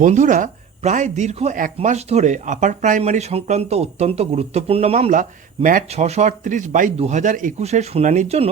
বন্ধুরা, প্রায় দীর্ঘ এক মাস ধরে আপার প্রাইমারি সংক্রান্ত অত্যন্ত গুরুত্বপূর্ণ মামলা ম্যাট ছশো আটত্রিশ বাই দু হাজার একুশের শুনানির জন্য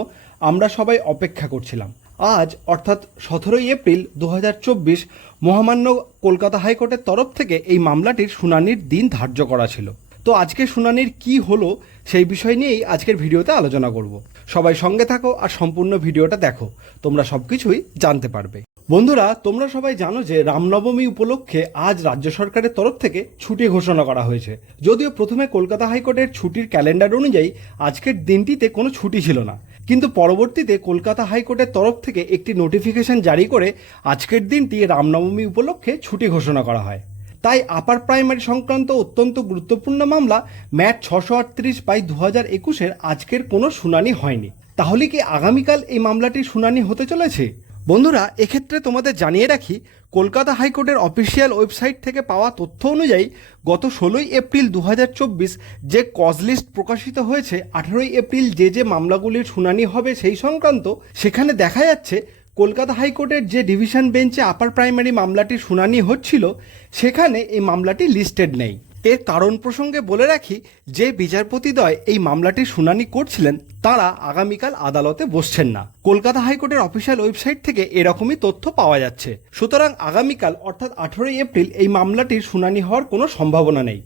আমরা সবাই অপেক্ষা করছিলাম। আজ, অর্থাৎ সতেরোই এপ্রিল দু হাজার চব্বিশ, মহামান্য কলকাতা হাইকোর্টের তরফ থেকে এই মামলাটির শুনানির দিন ধার্য করা ছিল। তো আজকে শুনানির কি হলো সেই বিষয় নিয়েই আজকের ভিডিওতে আলোচনা করব। সবাই সঙ্গে থাকো আর সম্পূর্ণ ভিডিওটা দেখো। তোমরা সব কিছুই জানতে পারবে। বন্ধুরা, তোমরা সবাই জানো যে রামনবমী উপলক্ষে আজ রাজ্য সরকারের তরফ থেকে ছুটি ঘোষণা করা হয়েছে। যদিও প্রথমে কলকাতা হাইকোর্টের ছুটির ক্যালেন্ডার অনুযায়ী আজকের দিনটিতে কোনো ছুটি ছিল না। কিন্তু পরবর্তীতে কলকাতা হাইকোর্টের তরফ থেকে একটি নোটিফিকেশন জারি করে আজকের দিনটি রামনবমী উপলক্ষে ছুটি ঘোষণা করা হয়। তাই আপার প্রাইমারি সংক্রান্ত অত্যন্ত গুরুত্বপূর্ণ মামলা ম্যাট ছশো আটত্রিশ বাই দু হাজার একুশের আজকের কোনো শুনানি হয়নি। তাহলে কি আগামীকাল এই মামলাটির শুনানি হতে চলেছে? বন্ধুরা, এক্ষেত্রে তোমাদের জানিয়ে রাখি, কলকাতা হাইকোর্টের অফিসিয়াল ওয়েবসাইট থেকে পাওয়া তথ্য অনুযায়ী গত ষোলোই এপ্রিল দু হাজার চব্বিশ যে কজ লিস্ট প্রকাশিত হয়েছে, আঠারোই এপ্রিল যে যে মামলাগুলির শুনানি হবে সেই সংক্রান্ত, সেখানে দেখা যাচ্ছে কলকাতা হাইকোর্টের যে ডিভিশন বেঞ্চে আপার প্রাইমারি মামলাটির শুনানি হচ্ছিল, সেখানে এই মামলাটি লিস্টেড নেই। এর কারণ প্রসঙ্গে বলে রাখি, যে বিচারপতিদ্বয় এই মামলাটির শুনানি করছিলেন, তারা আগামীকাল আদালতে বসছেন না। কলকাতা হাইকোর্টের অফিসিয়াল ওয়েবসাইট থেকে এরকমই তথ্য পাওয়া যাচ্ছে। সুতরাং আগামীকাল, অর্থাৎ আঠেরোই এপ্রিল, এই মামলাটির শুনানি হওয়ার কোনো সম্ভাবনা নেই।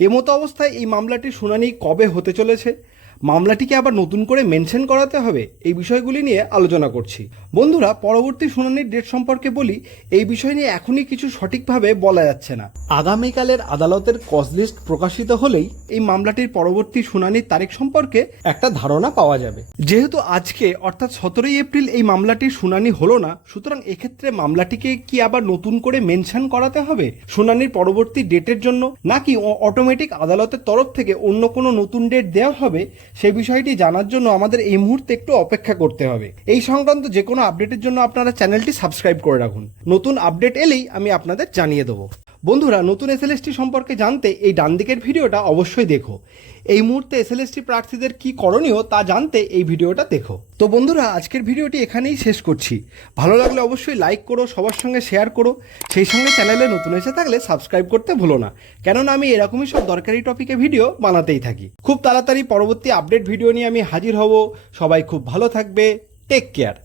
এমতো অবস্থায় এই মামলাটির শুনানি কবে হতে চলেছে? মামলাটিকে আবার নতুন করে মেনশন করাতে হবে এই বিষয়গুলি নিয়ে আলোচনা করছি। বন্ধুরা পরবর্তী শুনানির ডেট সম্পর্কে বলি এই বিষয় নিয়ে এখনই কিছু সঠিকভাবে বলা যাচ্ছে না। আগামীকালের আদালতের কজ লিস্ট প্রকাশিত হলেই এই মামলাটির পরবর্তী শুনানির তারিখ সম্পর্কে একটা ধারণা পাওয়া যাবে। যেহেতু আজকে অর্থাৎ সতেরোই এপ্রিল এই মামলাটির শুনানি হলো না সুতরাং এক্ষেত্রে মামলাটিকে কি আবার নতুন করে মেনশন করাতে হবে শুনানির পরবর্তী ডেটের জন্য নাকি অটোমেটিক আদালতের তরফ থেকে অন্য কোনো নতুন ডেট দেওয়া হবে সেই বিষয়টি জানার জন্য আমাদের এই মুহূর্তে একটু অপেক্ষা করতে হবে। এই সংক্রান্ত যে কোনো আপডেটের জন্য আপনারা চ্যানেলটি সাবস্ক্রাইব করে রাখুন। নতুন আপডেট এলেই আমি আপনাদের জানিয়ে দেবো। বন্ধুরা, নতুন এসএলএসটি সম্পর্কে জানতে এই ডান দিকের ভিডিওটা অবশ্যই দেখো। এই মুহূর্তে এসএলএসটি প্রার্থীদের কি করণীয় তা জানতে এই ভিডিওটা দেখো। তো বন্ধুরা, আজকের ভিডিওটি এখানেই শেষ করছি। ভালো লাগলে অবশ্যই লাইক করো, সবার সঙ্গে শেয়ার করো। সেই সঙ্গে চ্যানেলে নতুন এসে থাকলে সাবস্ক্রাইব করতে ভুলো না। কেননা আমি এরকমই সব দরকারি টপিকে ভিডিও বানাতেই থাকি। খুব তাড়াতাড়ি পরবর্তী আপডেট ভিডিও নিয়ে আমি হাজির হব। সবাই খুব ভালো থাকবে। Take care